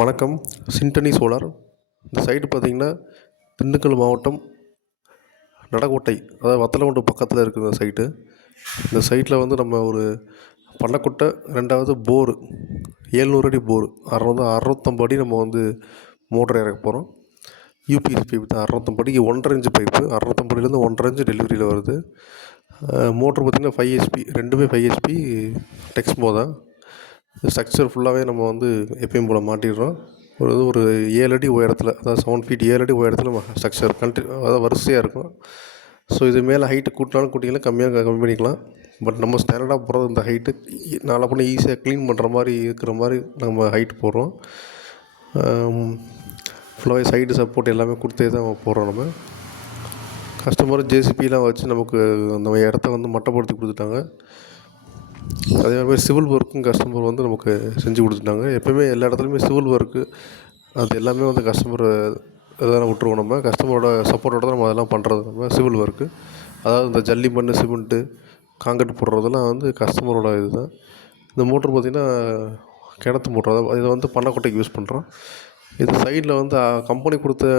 வணக்கம். சிண்டனி சோலார். இந்த சைட்டு பார்த்திங்கன்னா திண்டுக்கல் மாவட்டம் நடக்கோட்டை, அதாவது வத்தலகுண்டு பக்கத்தில் இருக்குது இந்த சைட்டு. இந்த சைட்டில் வந்து நம்ம ஒரு பண்ணைக்குட்டை, 2வது போரு, 700 அடி போரு, 650 அடி நம்ம வந்து மோட்டர் இறக்க போகிறோம். யூபிஎஸ் பைப்பு தான். 650 அடிக்கு 1.5 இன்ச்சு பைப்பு, 650 அடியிலேருந்து 1.5 இன்ச்சு டெலிவரியில் வருது. மோட்ரு பார்த்திங்கன்னா 5 HP, ரெண்டுமே 5 HP டெக்ஸ்மோ தான். ஸ்ட்ரக்சர் ஃபுல்லாகவே நம்ம வந்து எப்பயும் போல் மாட்டிடுறோம். ஒரு 7 அடி உயரத்தில், அதாவது 7 ஃபீட் 7 அடி உயரத்தில் ஸ்ட்ரக்சர் அதாவது வரிசையாக இருக்கும். ஸோ இது மேலே ஹைட்டு கூட்டினாலும் கூட்டிக்கலாம், கம்மியாக கம்மி பண்ணிக்கலாம். பட் நம்ம ஸ்டாண்டர்டாக போகிறது இந்த ஹைட்டு நாளை பண்ணி ஈஸியாக க்ளீன் பண்ணுற மாதிரி இருக்கிற மாதிரி நம்ம ஹைட்டு போடுறோம். ஃபுல்லாகவே சைடு சப்போர்ட் எல்லாமே கொடுத்தே தான் போடுறோம். நம்ம கஸ்டமர் ஜேசிபிலாம் வச்சு நமக்கு அந்த இடத்த வந்து மட்டப்படுத்தி கொடுத்துட்டாங்க. அதே மாதிரி சிவில் ஒர்க்கும் கஸ்டமர் வந்து நமக்கு செஞ்சு கொடுத்துட்டாங்க. எப்போயுமே எல்லா இடத்துலையுமே சிவில் ஒர்க்கு அது எல்லாமே வந்து கஸ்டமர் இதெல்லாம் விட்டுருவோம். நம்ம கஸ்டமரோட சப்போர்ட்டோட தான் நம்ம அதெல்லாம் பண்ணுறது. நம்ம சிவில் ஒர்க்கு, அதாவது இந்த ஜல்லி மண், சிமெண்ட்டு, காங்கிரீட் போடுறதெல்லாம் வந்து கஸ்டமரோட இது தான். இந்த மோட்ரு பார்த்திங்கன்னா கிணத்து மோட்ரு, அதாவது இதை வந்து பண்ணைக்குட்டைக்கு யூஸ் பண்ணுறோம். இது சைடில் வந்து கம்பெனி கொடுத்த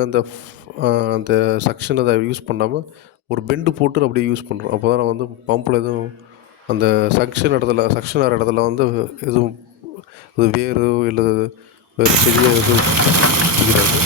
அந்த சக்ஷன் அதை யூஸ் பண்ணாமல் ஒரு பெண்டு போட்டு அப்படியே யூஸ் பண்ணுறோம். அப்போ தான் வந்து பம்பில் எதுவும் அந்த சக்ஷன் ஆகிற இடத்துல வந்து எதுவும் வேறு இல்லை வேறு செடியாக எதுவும் பிடிக்கிறாங்க.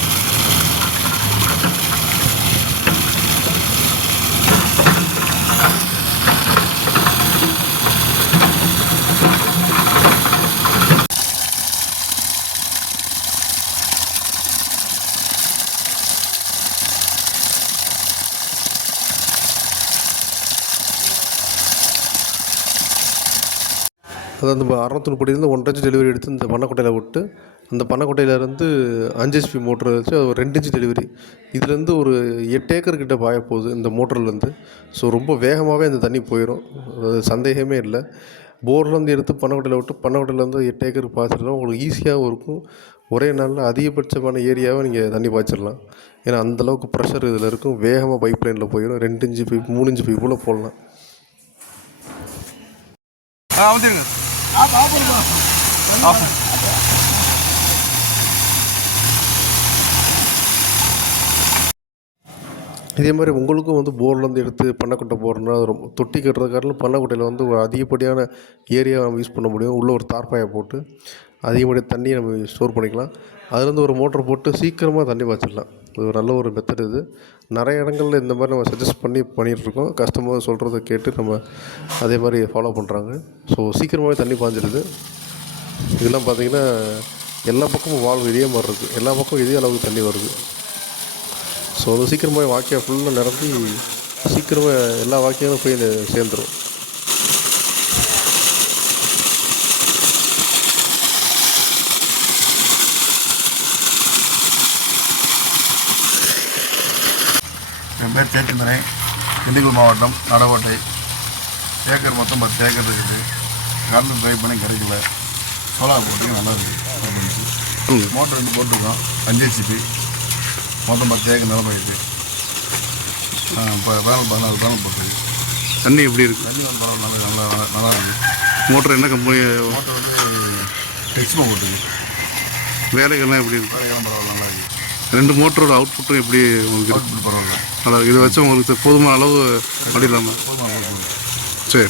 அதாவது நம்ம 600 படியிலேருந்து 1.5 இன்ச்சு டெலிவரி எடுத்து இந்த பண்ணைக்குட்டையில் விட்டு, அந்த பண்ணைக்குட்டையிலேருந்து 5 HP மோட்ரு வச்சு அது ஒரு 2 இன்ச்சு டெலிவரி. இதுலேருந்து ஒரு 8 ஏக்கர் கிட்ட பாய போகுது இந்த மோட்டர்லேருந்து. ஸோ ரொம்ப வேகமாகவே இந்த தண்ணி போயிடும், அது சந்தேகமே இல்லை. போர்லேருந்து எடுத்து பண்ணைக்குட்டையில் விட்டு பண்ணைக்குட்டையிலேருந்து 8 ஏக்கர் பாய்ச்சிடலாம். உங்களுக்கு ஈஸியாகவும் இருக்கும். ஒரே நாளில் அதிகபட்சமான ஏரியாவை நீங்கள் தண்ணி பாய்ச்சிடலாம். ஏன்னா அந்தளவுக்கு ப்ரெஷர் இதில் இருக்கும். வேகமாக பைப் லைனில் போயிடும். 2 இன்ச்சு பைப், 3 இன்ச்சு பைப் கூட போடலாம். இதே மாதிரி உங்களுக்கும் வந்து போர்லேருந்து எடுத்து பண்ணைக்குட்டை போடுறதுனா அது ரொம்ப தொட்டி கட்டுறதுக்காட்டிலும் பண்ணைக்குட்டையில் வந்து ஒரு அதிகப்படியான ஏரியா நம்ம யூஸ் பண்ண முடியும். உள்ளே ஒரு தார்பாயை போட்டு அதிகப்படியாக தண்ணியை நம்ம ஸ்டோர் பண்ணிக்கலாம். அதுலேருந்து ஒரு மோட்டர் போட்டு சீக்கிரமாக தண்ணி பாய்ச்சிடலாம். இது ஒரு நல்ல ஒரு மெத்தட். இது நிறைய இடங்களில் இந்த மாதிரி நம்ம சஜஸ்ட் பண்ணிகிட்ருக்கோம். கஸ்டமர் சொல்கிறத கேட்டு நம்ம அதே மாதிரி ஃபாலோ பண்ணுறாங்க. ஸோ சீக்கிரமாகவே தண்ணி பாய்ஞ்சிடுது. இதெல்லாம் பார்த்திங்கன்னா எல்லா பக்கமும் வால்வு இதே மாதிரி இருக்குது. எல்லா பக்கமும் இதே அளவுக்கு தண்ணி வருது. ஸோ அது சீக்கிரமாக வாய்க்கால் ஃபுல்லாக நிரம்பி சீக்கிரமாக எல்லா வாய்க்காலும் போய் சேர்ந்துடும். என் பேர் சேத்திந்திரன், திண்டுக்கல் மாவட்டம் நடக்கோட்டை. ஏக்கர் மொத்தம் 10 ஏக்கர் இருக்குது. கரண்ட் ட்ரை பண்ணி கிடைக்கல. சோலார் போட்டிங்க நல்லா இருக்குது. மோட்டர் 2 போட்டிருக்கோம், 5 HP, மொத்தம் 10 ஏக்கர் நிலமாயிருக்கு. இப்போ பேனல் 14 பேனல் போட்டுருக்கு. தண்ணி எப்படி இருக்குது? தண்ணி வந்து பரவாயில்ல, நல்லா இருக்குது. மோட்டர் என்ன கம்பெனி? மோட்டர் வந்து டெக்ஸ்மோ போட்டுருக்கு. வேலைகள்லாம் எப்படி இருக்குது? வேலைகள்லாம் பரவாயில்ல, நல்லா இருக்குது. 2 மோட்டரோட அவுட்புட்டும் எப்படி உங்களுக்கு? அவுட்புட் பரவாயில்ல, நல்லா இருக்குது. இதை வச்சு உங்களுக்கு போதுமான அளவு பண்ணிடலாமா? போதுமான. சரி.